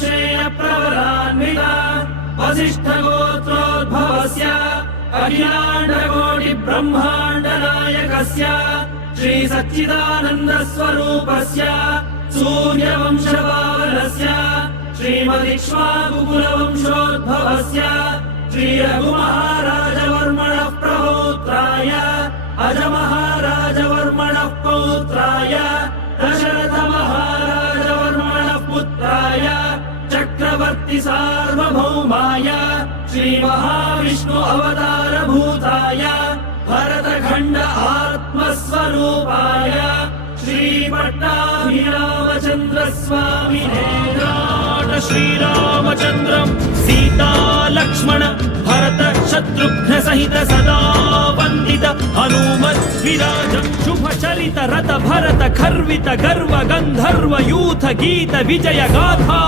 श्रेय प्रवरान्विता वसिष्ठ गोत्रोद्भवस्य अखिलांड कोटि ब्रह्मांड नायकस्य श्री सच्चिदानंद स्वरूपस्य सूर्यवंश पावनस्य श्रीमदिक्ष्वाकुकुल वंशोद्भवस्य श्री रघुमहाराजवर्मणः प्रपौत्राय अजमहाराजवर्मणः पौत्राय दशरथ महाराजवर्मणः पुत्राय चक्रवर्ती सार्वभौमाय श्री महाविष्णु अवतार भूताय भरतखंड आत्मस्वरूपाय श्री पट्टाभिरामचंद्र स्वामिने श्रीरामचंद्रं सीता लक्ष्मण भरत शत्रुघ्न सहित सदा वंदित हनुमत् विराजं शुभ चरित रथ भरत खर्वित गर्व गंधर्व यूथ गीत विजय गाथा